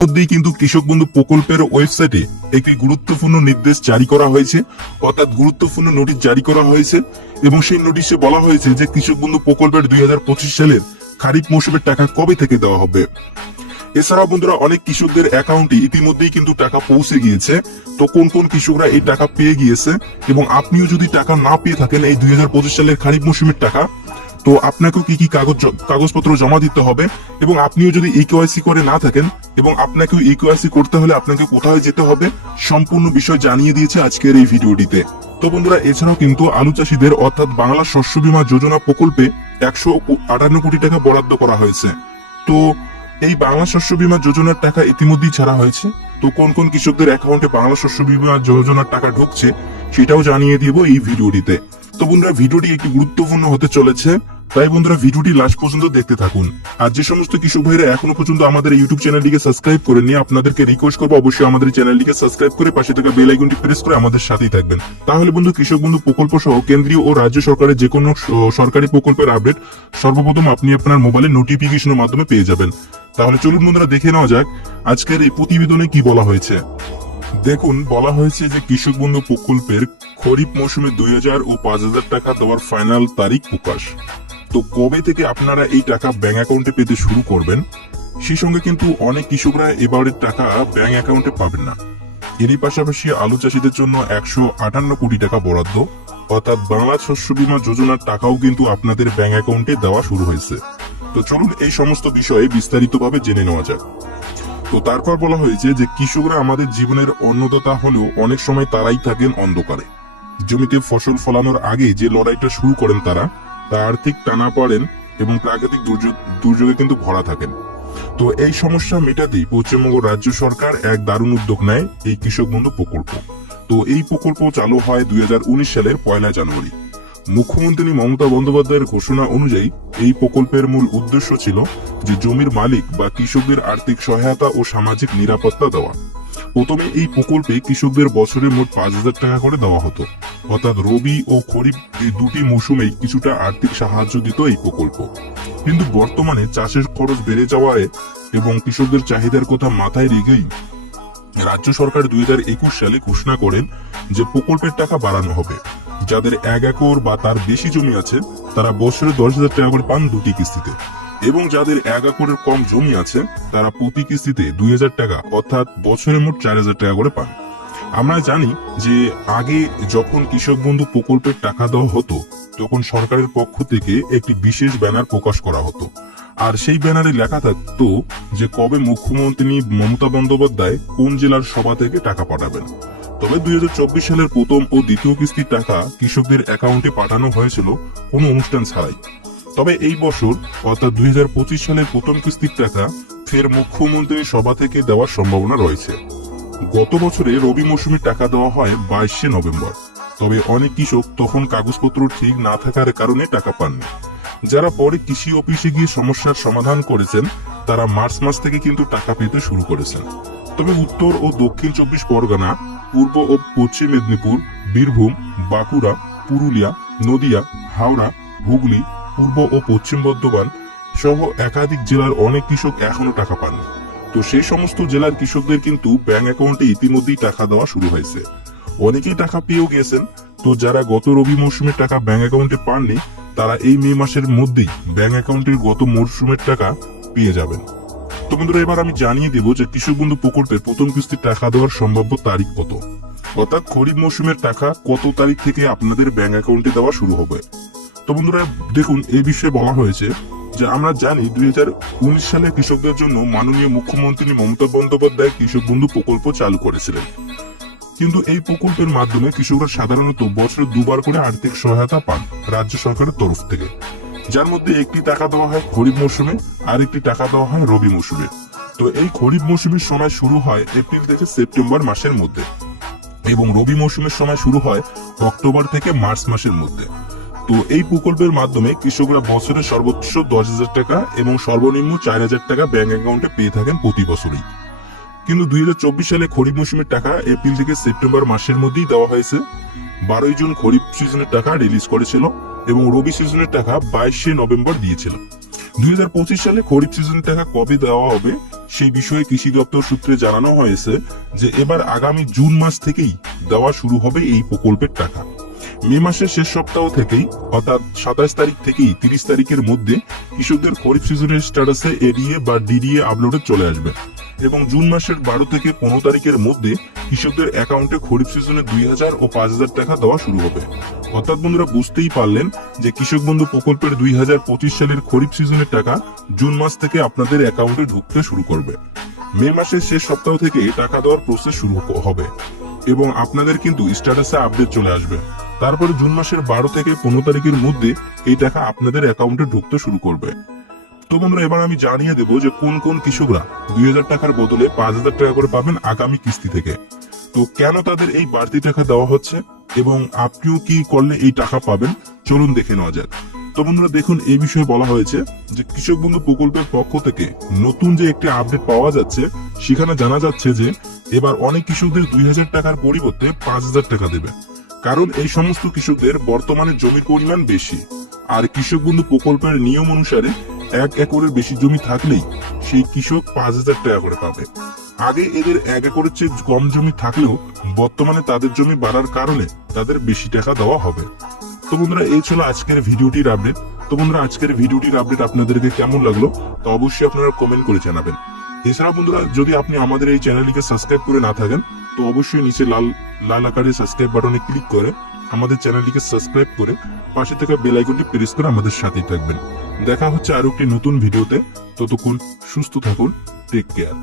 মধ্যেই কিন্তু কৃষক বন্ধু প্রকল্পের ওয়েবসাইটে একটি গুরুত্বপূর্ণ নির্দেশ জারি করা হয়েছে, অর্থাৎ গুরুত্বপূর্ণ নোটিশ জারি করা হয়েছে এবং সেই নোটিশে বলা হয়েছে যে কৃষক বন্ধু প্রকল্পের 2025 সালের খারিফ মৌসুমের টাকা কবে থেকে দেওয়া হবে। এছাড়াও বন্ধুরা অনেক কৃষকদের অ্যাকাউন্টে ইতিমধ্যেই কিন্তু টাকা পৌঁছে গিয়েছে। তো কোন কোন কৃষকরা এই টাকা পেয়ে গিয়েছে এবং আপনিও যদি টাকা না পেয়ে থাকেন এই 2025 সালের খারিফ মৌসুমের টাকা, তো আপনাকেও কি কি কাগজপত্র জমা দিতে হবে এবং আপনিও যদি ইকেওয়াইসি করে না থাকেন এবং আপনাকেও ইকেওয়াইসি করতে হলে আপনাকে কোথায় যেতে হবে সম্পূর্ণ বিষয় জানিয়ে দিয়েছে আজকের এই ভিডিওটিতে। তো বন্ধুরা এছাড়াও কিন্তু আলু চাষীদের অর্থাৎ বাংলা শস্য বীমা যোজনা প্রকল্পে 158 কোটি টাকা বরাদ্দ করা হয়েছে। তো এই বাংলা শস্য বীমা যোজনার টাকা ইতিমধ্যেই ছাড়া হয়েছে। তো কোন কোন কৃষকদের অ্যাকাউন্টে বাংলা শস্য বীমা যোজনার টাকা ঢুকছে সেটাও জানিয়ে দিব এই ভিডিওটিতে। তো বন্ধুরা ভিডিওটি একটি গুরুত্বপূর্ণ হতে চলেছে, তাই বন্ধুরা ভিডিওটি লাস্ট পর্যন্ত দেখতে থাকুন। আর যে সমস্ত কৃষক ভাইরা এখনো পর্যন্ত আমাদের ইউটিউব চ্যানেলটিকে সাবস্ক্রাইব করেননি, আপনাদেরকে রিকোয়েস্ট করবো অবশ্যই আমাদের চ্যানেলটিকে সাবস্ক্রাইব করে পাশে থাকা বেল আইকনটি প্রেস করে আমাদের সাথেই থাকবেন। তাহলে বন্ধু কৃষক বন্ধু প্রকল্প সহ কেন্দ্রীয় ও রাজ্য সরকারের যে কোনো সরকারি প্রকল্পের আপডেট সর্বপ্রথম আপনি আপনার মোবাইলে নোটিফিকেশনের মাধ্যমে পেয়ে যাবেন। তাহলে চলুন বন্ধুরা দেখে নেওয়া যাক আজকের এই প্রতিবেদনে কি বলা হয়েছে। দেখুন, বলা হয়েছে যে কৃষক বন্ধু প্রকল্পের খরিফ মৌসুমে 2000 ও 5000 টাকা দেওয়ার ফাইনাল তারিখ প্রকাশ। তো কবে থেকে আপনারা এই টাকা ব্যাংক অ্যাকাউন্টে পেতে শুরু করবেন, সেই সঙ্গে কিন্তু অনেক কৃষকরা এবারের টাকা ব্যাংক অ্যাকাউন্টে পাবেন না। এরই পাশাপাশি আলু চাষীদের জন্য 158 কোটি টাকা বরাদ্দ, অর্থাৎ বাংলা শস্য বীমা যোজনার টাকাও কিন্তু আপনাদের ব্যাংক অ্যাকাউন্টে দেওয়া শুরু হয়েছে। তো চলুন এই সমস্ত বিষয়ে বিস্তারিতভাবে জেনে নেওয়া যাক। তো তারপর বলা হয়েছে যে কৃষকরা আমাদের জীবনের অন্নদাতা হলেও অনেক সময় তারাই থাকেন অন্ধকারে। জমিতে ফসল ফলানোর আগে যে লড়াইটা শুরু করেন তারা, তা আর্থিক টানাপোড়েন এবং প্রাকৃতিক দুর্যোগে কিন্তু ভরা থাকেন। তো এই সমস্যা মেটাতেই পশ্চিমবঙ্গ রাজ্য সরকার এক দারুণ উদ্যোগ নেয়, এই কৃষক বন্ধু প্রকল্প। তো এই প্রকল্প চালু হয় 2019 সালের 1 জানুয়ারি। মুখ্যমন্ত্রী মমতা বন্দ্যোপাধ্যায়ের ঘোষণা অনুযায়ী এই প্রকল্পের মূল উদ্দেশ্য ছিল যে জমির মালিক বা কৃষকদের আর্থিক সহায়তা ও সামাজিক নিরাপত্তা দেওয়া। প্রথমে এই প্রকল্পে কৃষকদের বছরে মোট 5000 টাকা করে দেওয়া হতো, অর্থাৎ রবি ও খরিফ এই দুটি মৌসুমেই কিছুটা আর্থিক সাহায্য দিত এই প্রকল্প। কিন্তু বর্তমানে চাষের খরচ বেড়ে যাওয়ায় এবং কৃষকদের চাহিদার কথা মাথায় রেখেই রাজ্য সরকার 2021 সালে ঘোষণা করেন যে প্রকল্পের টাকা বাড়ানো হবে। যাদের 1 একর বা তার বেশি জমি আছে তারা বছরে 10,000 টাকা করে পান দুটি কিস্তিতে, এবং যাদের 1 একরের কম জমি আছে তারা প্রতি কিস্তিতে 2000 টাকা, অর্থাৎ বছরে মোট 4000 টাকা করে পান। আমরা জানি যে আগে যখন কৃষক বন্ধু প্রকল্পের টাকা দেওয়া হতো তখন সরকারের পক্ষ থেকে একটি বিশেষ ব্যানার প্রকাশ করা হতো, আর সেই ব্যানারে লেখা থাকতো যে কবে মুখ্যমন্ত্রী মমতা বন্দ্যোপাধ্যায় কোন জেলার সভা থেকে টাকা পাঠাবেন। তবে 2024 সালের প্রথম ও দ্বিতীয় কিস্তির টাকা কৃষকদের অ্যাকাউন্টে পাঠানো হয়েছিল কোনো অনুষ্ঠান ছাড়াই। তবে এই বছর অর্থাৎ 2025 সালের প্রথম কিস্তির টাকা ফের মুখ্যমন্ত্রীর সভা থেকে দেওয়ার সম্ভাবনা রয়েছে। গত বছরে রবি মৌসুমে টাকা দেওয়া হয় 22শে নভেম্বর, তবে অনেক কৃষক তখন কাগজপত্র ঠিক না থাকার কারণে টাকা পাননি। যারা পরে কৃষি অফিসে গিয়ে সমস্যার সমাধান করেছেন তারা মার্চ মাস থেকে কিন্তু টাকা পেতে শুরু করেছেন। তবে উত্তর ও দক্ষিণ 24 পরগনা, পূর্ব ও পশ্চিম মেদিনীপুর, বীরভূম, বাঁকুড়া, পুরুলিয়া, নদিয়া, হাওড়া, হুগলি, পূর্ব ও পশ্চিম বর্ধমান সহ একাধিক জেলার অনেক কৃষক এখনো টাকা পাননি। তো সেই সমস্ত জেলার কৃষকদের কিন্তু ব্যাংক অ্যাকাউন্টে ইতিমধ্যেই টাকা দেওয়া শুরু হয়েছে। অনেকেই টাকা পেয়েও গিয়েছেন। তো যারা গত রবি মৌসুমের টাকা ব্যাংক অ্যাকাউন্টে পাননি তারা এই মে মাসের মধ্যেই ব্যাংক অ্যাকাউন্টের গত মৌসুমের টাকা পেয়ে যাবেন। তো বন্ধুরা এবার আমি জানিয়ে দেব যে কৃষক বন্ধু প্রকল্পের প্রথম কিস্তির টাকা দেওয়ার সম্ভাব্য তারিখ কত, অর্থাৎ খরিফ মৌসুমের টাকা কত তারিখ থেকে আপনাদের ব্যাংক অ্যাকাউন্টে দেওয়া শুরু হবে। তো বন্ধুরা দেখুন, এই বিষয়ে বলা হয়েছে যে আমরা জানি 2019 সালে কৃষকদের জন্য মাননীয় মুখ্যমন্ত্রী মমতা বন্দ্যোপাধ্যায় কৃষক বন্ধু প্রকল্প চালু করেছিলেন। কিন্তু এই প্রকল্পের মাধ্যমে কৃষকরা সাধারণত বছরে দুবার করে আর্থিক সহায়তা পান রাজ্য সরকারের তরফ থেকে, যার মধ্যে একটি টাকা দেওয়া হয় খরিফ মৌসুমে আর একটি টাকা দেওয়া হয় রবি মৌসুমে। তো এই খরিফ মৌসুমের সময় শুরু হয় এপ্রিল থেকে সেপ্টেম্বর মাসের মধ্যে এবং রবি মৌসুমের সময় শুরু হয় অক্টোবর থেকে মার্চ মাসের মধ্যে। তো এই প্রকল্পের মাধ্যমে কৃষকরা বছরে সর্বোচ্চ 10,000 টাকা এবং সর্বনিম্ন 4,000 টাকা ব্যাংক অ্যাকাউন্টে পেয়ে থাকেন প্রতি বছরই। কিন্তু 2024 সালে খরিফ মৌসুমের টাকা এপ্রিল থেকে সেপ্টেম্বর মাসের মধ্যেই দেওয়া হয়েছে। 12 জুন খরিফ সিজনের টাকা রিলিজ করেছিল এবং রবি সিজনের টাকা 22শে নভেম্বর দিয়েছিল। 2025 সালে খরিফ সিজনের টাকা কবে দেওয়া হবে সেই বিষয়ে কৃষি দপ্তর সূত্রে জানানো হয়েছে যে এবার আগামী জুন মাস থেকেই দেওয়া শুরু হবে এই প্রকল্পের টাকা। মে মাসের শেষ সপ্তাহ থেকেই অর্থাৎ 27 তারিখ থেকেই 30 তারিখের মধ্যে কৃষকদের খরিফ সিজনের স্ট্যাটাসে এডিএ বা ডিডিএ আপলোডে চলে আসবে এবং জুন মাসের 12 থেকে 15 তারিখের মধ্যে কৃষকদের অ্যাকাউন্টে খরিফ সিজনে 2000 ও 5000 টাকা দেওয়া শুরু হবে। অর্থাৎ বন্ধুরা বুঝতেই পারলেন যে কৃষক বন্ধু প্রকল্পের 2025 সালের খরিফ সিজনের টাকা জুন মাস থেকে আপনাদের অ্যাকাউন্টে ঢুকতে শুরু করবে। মে মাসের শেষ সপ্তাহ থেকে টাকা দেওয়ার প্রসেস শুরু হবে এবং আপনাদের কিন্তু স্ট্যাটাসে আপডেট চলে আসবে। তারপরে জুন মাসের 12 থেকে 15 তারিখের মধ্যে এই টাকা আপনাদের অ্যাকাউন্টে ঢুকতে শুরু করবে। তো বন্ধুরা এবার আমি জানিয়ে দেবো যে কোন কোন কৃষকরা 2000 টাকার বদলে 5000 টাকা করে পাবেন আগামী কিস্তি থেকে। তো কেন তাদের এই বাড়তি টাকা দেওয়া হচ্ছে এবং আপনিও কি করলে এই টাকা পাবেন, চলুন দেখে নেওয়া যাক। তো বন্ধুরা দেখুন, এই বিষয়ে বলা হয়েছে যে কৃষক বন্ধু প্রকল্পের পক্ষ থেকে নতুন যে একটি আপডেট পাওয়া যাচ্ছে সেখানে জানা যাচ্ছে যে এবার অনেক কৃষকদের 2000 টাকার পরিবর্তে 5000 টাকা দেবে, কারণ এই সমস্ত কৃষকদের বর্তমানে জমির পরিমাণ বেশি। আর কৃষক বন্ধু প্রকল্পের নিয়ম অনুসারে 1 একরের বেশি জমি থাকলেই সেই কৃষক 5000 টাকা করে পাবে। আগে এদের 1 একরের চেয়ে কম জমি থাকলেও বর্তমানে তাদের জমি বাড়ার কারণে তাদের বেশি টাকা দেওয়া হবে। তো বন্ধুরা এই ছিল আজকের ভিডিওটির আপডেট। তো বন্ধুরা আজকের ভিডিওটির আপডেট আপনাদেরকে কেমন লাগলো তা অবশ্যই আপনারা কমেন্ট করে জানাবেন। এছাড়া বন্ধুরা যদি আপনি আমাদের এই চ্যানেলটিকে সাবস্ক্রাইব করে না থাকেন তো অবশ্যই নিচে লাল আকারে সাবস্ক্রাইব বাটনে ক্লিক করে আমাদের চ্যানেলটিকে সাবস্ক্রাইব করে পাশে থাকা বেল আইকনটি প্রেস করে আমাদের সাথেই থাকবেন। দেখা হচ্ছে আরো একটি নতুন ভিডিওতে। ততক্ষণ সুস্থ থাকুন, টেক কেয়ার।